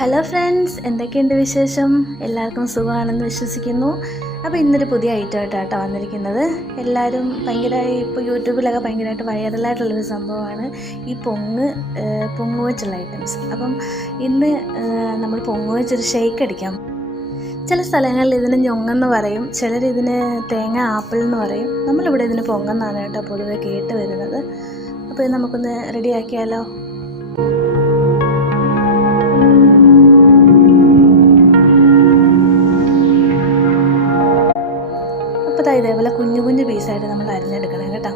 Hello friends, എന്തൊക്കെയുണ്ട് വിശേഷം? എല്ലാവർക്കും സുഖമാണെന്ന് വിശ്വസിക്കുന്നു. അപ്പോൾ ഇന്നൊരു പുതിയ ഐറ്റമായിട്ടാണ് വന്നിരിക്കുന്നത്. എല്ലാവരും ഭയങ്കരമായി ഇപ്പോൾ യൂട്യൂബിലൊക്കെ ഭയങ്കരമായിട്ട് വൈറലായിട്ടുള്ളൊരു സംഭവമാണ് ഈ പൊങ്ങ് വെച്ചുള്ള ഐറ്റംസ്. അപ്പം ഇന്ന് നമ്മൾ പൊങ്ങ് വെച്ചൊരു ഷേക്ക് അടിക്കാം. ചില സ്ഥലങ്ങളിൽ ഇതിന് ഞൊങ്ങെന്ന് പറയും, ചിലരിതിന് തേങ്ങ ആപ്പിൾ എന്ന് പറയും. നമ്മളിവിടെ ഇതിന് പൊങ്ങെന്നാണ് പൊതുവെ കേട്ട് വരുന്നത്. അപ്പോൾ ഇത് നമുക്കൊന്ന് റെഡിയാക്കിയാലോ? അപ്പോൾ ഇതേപോലെ കുഞ്ഞു കുഞ്ഞു പീസായിട്ട് നമ്മൾ അരിഞ്ഞെടുക്കണം കേട്ടോ.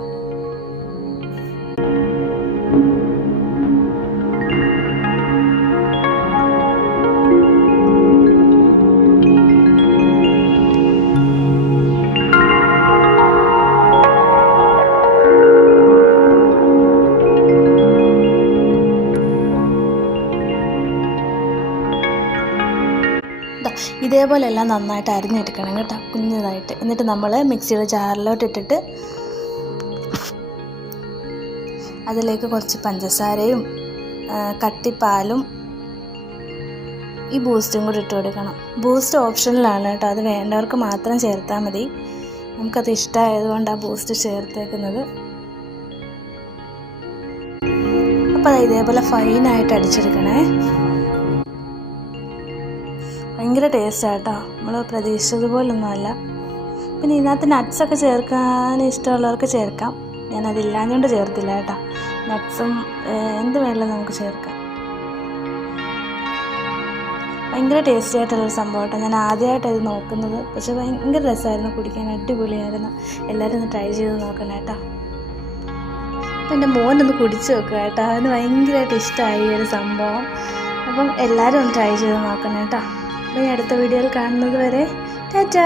ഇതേപോലെ എല്ലാം നന്നായിട്ട് അരിഞ്ഞെടുക്കണം കേട്ടോ, കുഞ്ഞതായിട്ട്. എന്നിട്ട് നമ്മൾ മിക്സിയുടെ ജാറിലോട്ട് ഇട്ടിട്ട് അതിലേക്ക് കുറച്ച് പഞ്ചസാരയും കട്ടിപ്പാലും ഈ ബൂസ്റ്റും കൂടി ഇട്ട് കൊടുക്കണം. ബൂസ്റ്റ് ഓപ്ഷനിലാണ് കേട്ടോ, അത് വേണ്ടവർക്ക് മാത്രം ചേർത്താൽ മതി. നമുക്കത് ഇഷ്ടമായതുകൊണ്ട് ആ ബൂസ്റ്റ് ചേർത്തേക്കുന്നത്. അപ്പോൾ ഇതേപോലെ ഫൈനായിട്ട് അടിച്ചെടുക്കണേ. ഭയങ്കര ടേസ്റ്റാണ് കേട്ടോ, നമ്മൾ പ്രതീക്ഷിച്ചതുപോലൊന്നുമല്ല. പിന്നെ ഇതിനകത്ത് നട്ട്സൊക്കെ ചേർക്കാൻ ഇഷ്ടമുള്ളവർക്ക് ചേർക്കാം. ഞാനതില്ലാഞ്ഞുകൊണ്ട് ചേർത്തില്ല കേട്ടോ. നട്ട്സും എന്ത് വേണമെങ്കിലും നമുക്ക് ചേർക്കാം. ഭയങ്കര ടേസ്റ്റി ആയിട്ടുള്ളൊരു സംഭവം കേട്ടോ. ഞാൻ ആദ്യമായിട്ടത് നോക്കുന്നത്, പക്ഷെ ഭയങ്കര രസമായിരുന്നു കുടിക്കാൻ, അടിപൊളിയായിരുന്നു. എല്ലാവരും ഒന്ന് ട്രൈ ചെയ്ത് നോക്കണം കേട്ടോ. അപ്പം എൻ്റെ മോനൊന്ന് കുടിച്ച് നോക്കുക കേട്ടോ, അവന് ഭയങ്കരമായിട്ട് ഇഷ്ടമായി ഈ ഒരു സംഭവം. അപ്പം എല്ലാവരും ഒന്ന് ട്രൈ ചെയ്ത് നോക്കണം കേട്ടോ. അപ്പോൾ അടുത്ത വീഡിയോയിൽ കാണുന്നത് വരെ ടാറ്റാ.